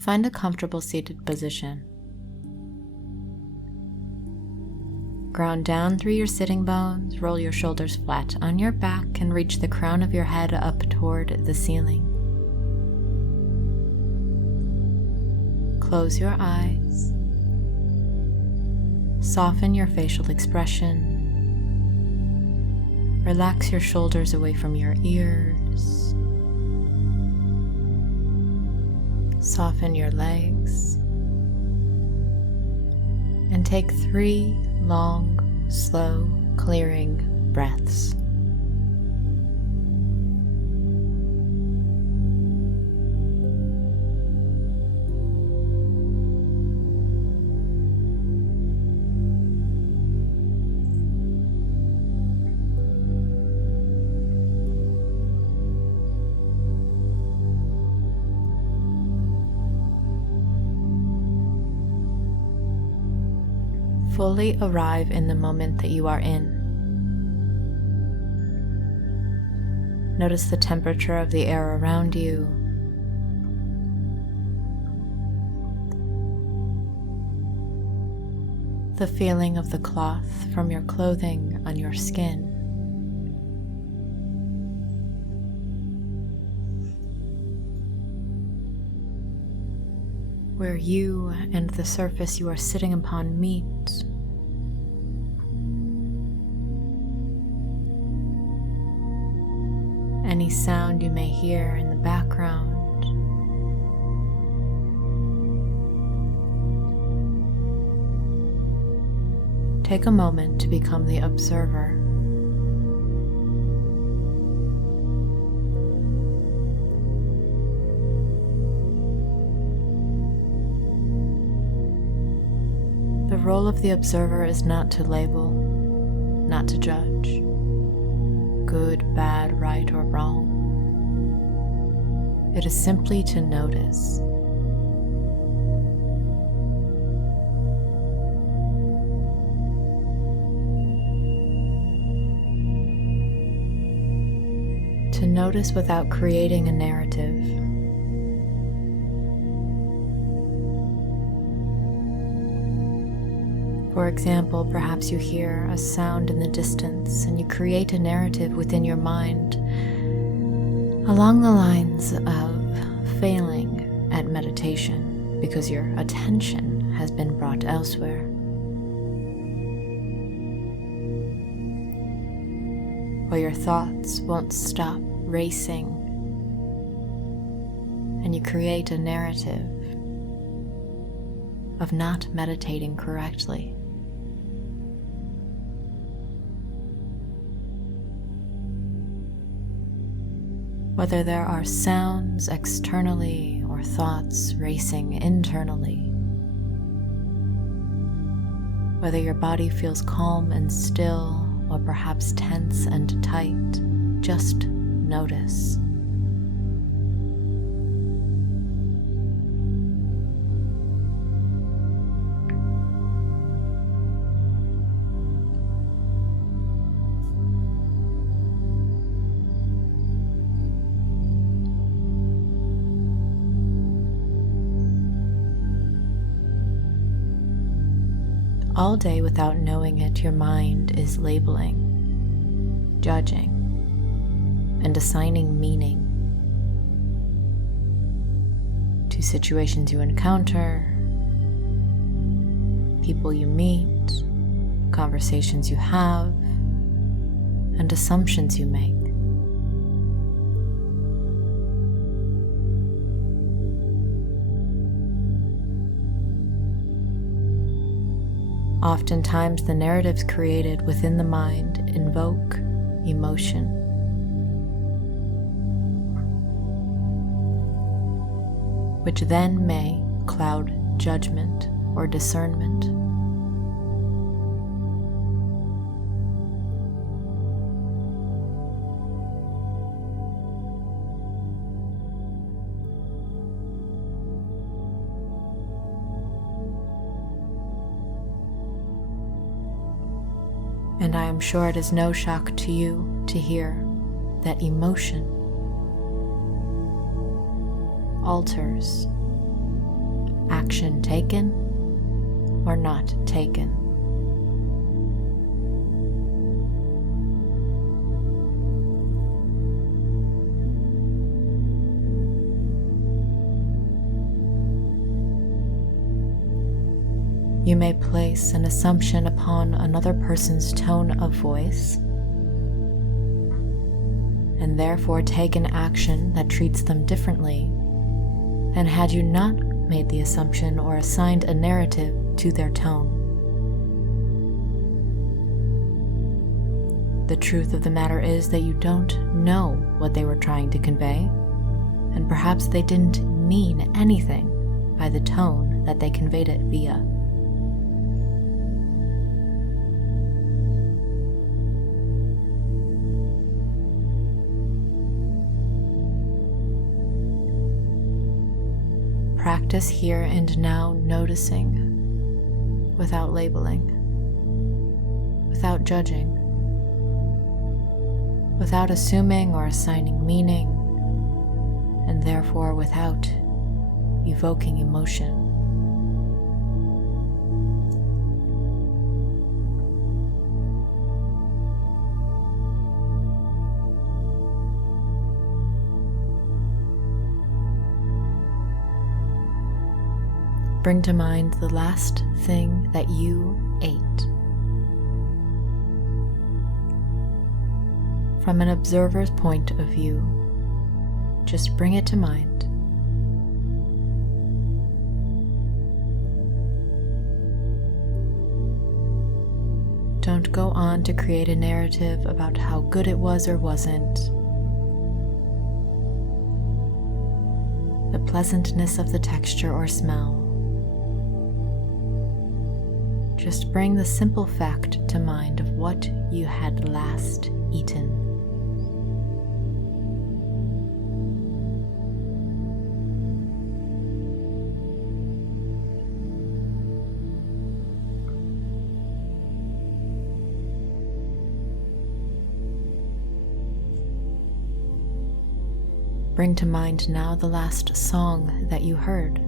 Find a comfortable seated position. Ground down through your sitting bones, roll your shoulders flat on your back, and reach the crown of your head up toward the ceiling. Close your eyes. Soften your facial expression. Relax your shoulders away from your ears. Soften your legs. And take 3 long, slow, clearing breaths. Fully arrive in the moment that you are in. Notice the temperature of the air around you. The feeling of the cloth from your clothing on your skin. Where you and the surface you are sitting upon meet. Any sound you may hear in the background. Take a moment to become the observer. The role of the observer is not to label, not to judge. Good, bad, right, or wrong. It is simply to notice. To notice without creating a narrative. For example, perhaps you hear a sound in the distance and you create a narrative within your mind along the lines of failing at meditation because your attention has been brought elsewhere. Or your thoughts won't stop racing and you create a narrative of not meditating correctly. Whether there are sounds externally or thoughts racing internally, whether your body feels calm and still or perhaps tense and tight, just notice. All day without knowing it, your mind is labeling, judging, and assigning meaning to situations you encounter, people you meet, conversations you have, and assumptions you make. Oftentimes, the narratives created within the mind invoke emotion. Which then may cloud judgment or discernment. And I am sure it is no shock to you to hear that emotion alters action taken or not taken. You may place an assumption upon another person's tone of voice, and therefore take an action that treats them differently than had you not made the assumption or assigned a narrative to their tone. The truth of the matter is that you don't know what they were trying to convey, and perhaps they didn't mean anything by the tone that they conveyed it via. Practice here and now noticing without labeling, without judging, without assuming or assigning meaning, and therefore without evoking emotion. Bring to mind the last thing that you ate. From an observer's point of view, just bring it to mind. Don't go on to create a narrative about how good it was or wasn't, the pleasantness of the texture or smell. Just bring the simple fact to mind of what you had last eaten. Bring to mind now the last song that you heard.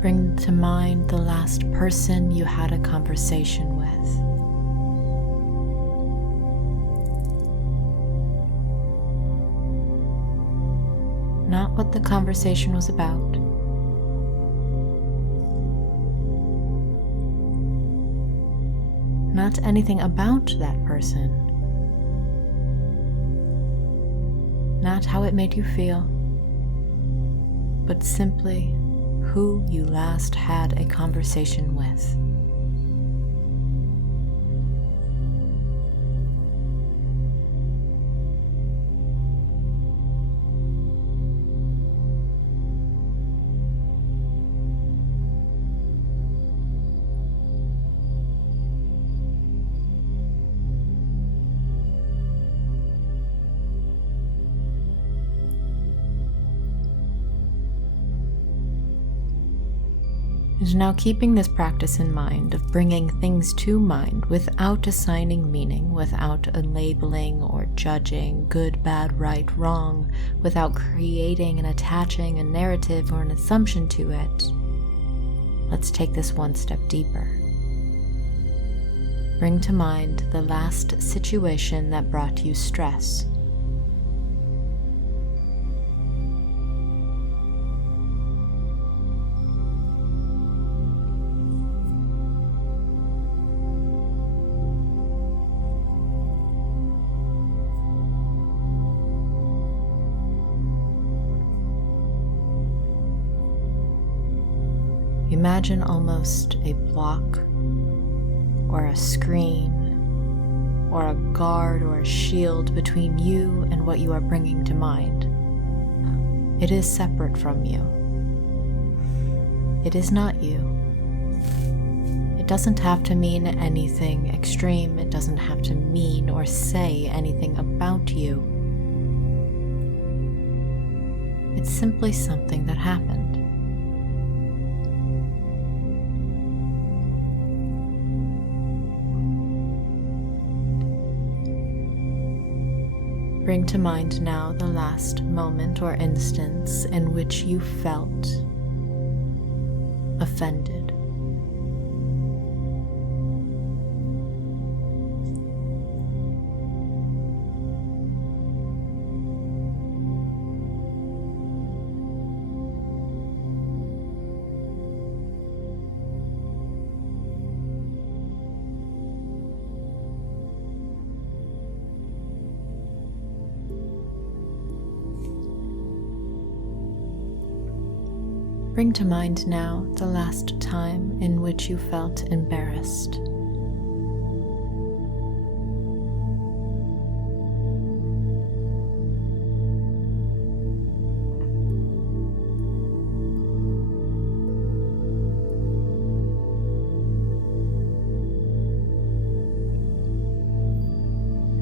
Bring to mind the last person you had a conversation with. Not what the conversation was about. Not anything about that person. Not how it made you feel, but simply who you last had a conversation with. And now, keeping this practice in mind of bringing things to mind without assigning meaning, without labeling or judging good, bad, right, wrong, without creating and attaching a narrative or an assumption to it, let's take this one step deeper. Bring to mind the last situation that brought you stress. Imagine almost a block or a screen or a guard or a shield between you and what you are bringing to mind. It is separate from you. It is not you. It doesn't have to mean anything extreme. It doesn't have to mean or say anything about you. It's simply something that happened. Bring to mind now the last moment or instance in which you felt offended. Bring to mind now the last time in which you felt embarrassed.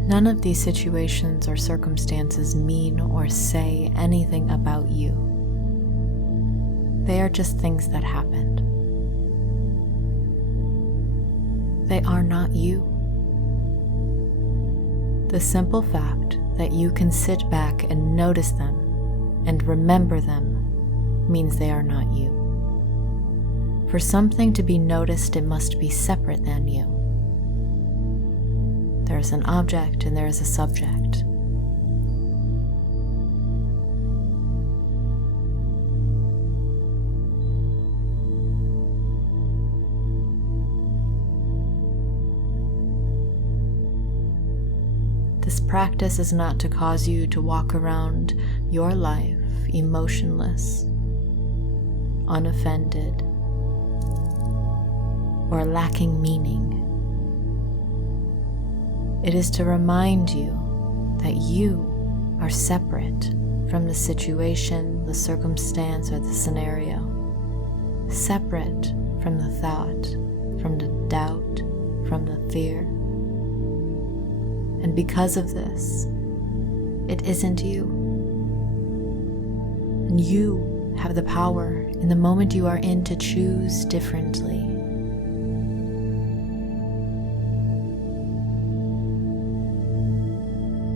None of these situations or circumstances mean or say anything about you. They are just things that happened. They are not you. The simple fact that you can sit back and notice them and remember them means they are not you. For something to be noticed, it must be separate than you. There is an object and there is a subject. This practice is not to cause you to walk around your life emotionless, unoffended, or lacking meaning. It is to remind you that you are separate from the situation, the circumstance, or the scenario, separate from the thought, from the doubt, from the fear. And because of this, it isn't you. And you have the power in the moment you are in to choose differently.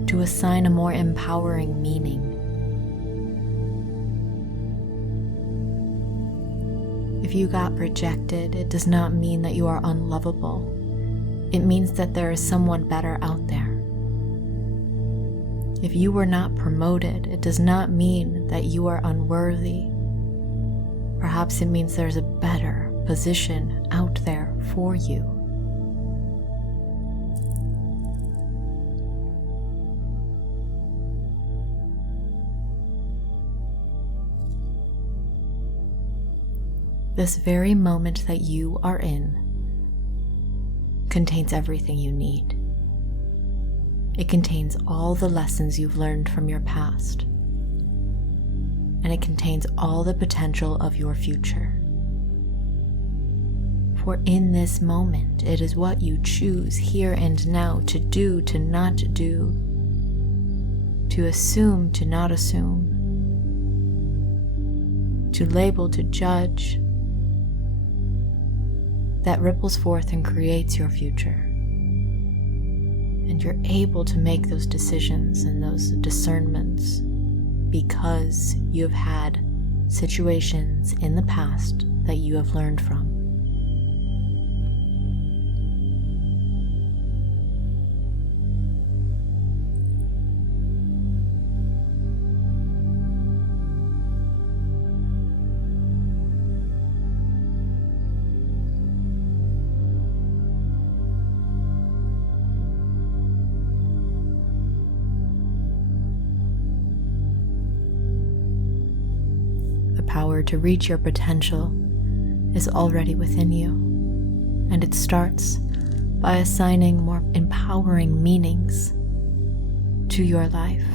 To assign a more empowering meaning. If you got rejected, it does not mean that you are unlovable. It means that there is someone better out there. If you were not promoted, it does not mean that you are unworthy. Perhaps it means there's a better position out there for you. This very moment that you are in contains everything you need. It contains all the lessons you've learned from your past, and it contains all the potential of your future. For in this moment, it is what you choose here and now to do, to not do, to assume, to not assume, to label, to judge, that ripples forth and creates your future. And you're able to make those decisions and those discernments because you've had situations in the past that you have learned from. Power to reach your potential is already within you, and it starts by assigning more empowering meanings to your life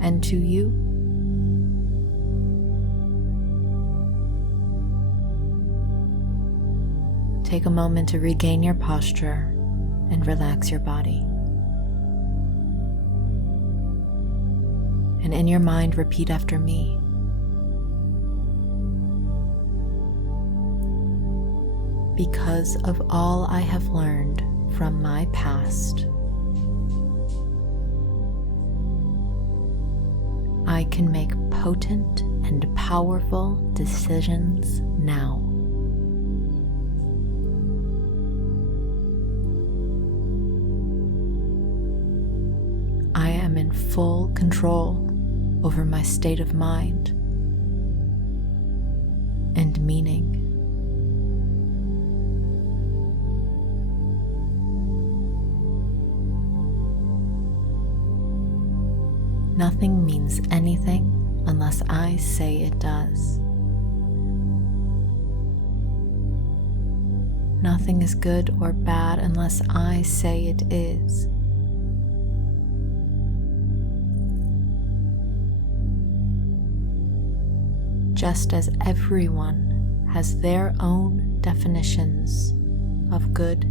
and to you. Take a moment to regain your posture and relax your body. And in your mind, repeat after me. Because of all I have learned from my past, I can make potent and powerful decisions now. I am in full control over my state of mind and meaning. Nothing means anything unless I say it does. Nothing is good or bad unless I say it is. Just as everyone has their own definitions of good,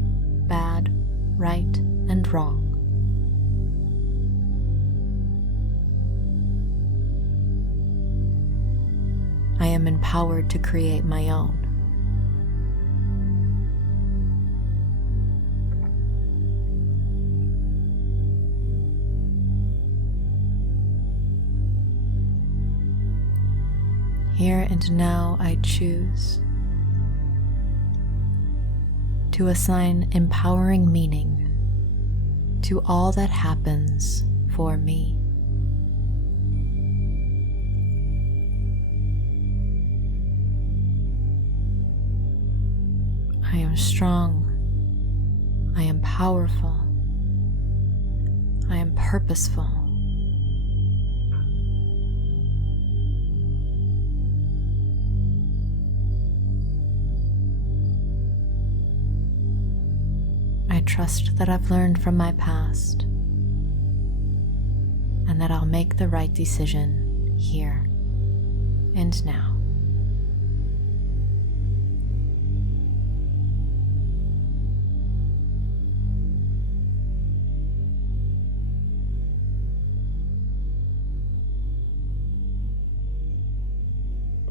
bad, right, and wrong, I am empowered to create my own. Here and now I choose to assign empowering meaning to all that happens for me. I am strong. I am powerful. I am purposeful. I trust that I've learned from my past and that I'll make the right decision here and now.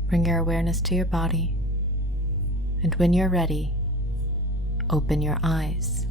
Bring your awareness to your body, and when you're ready, open your eyes.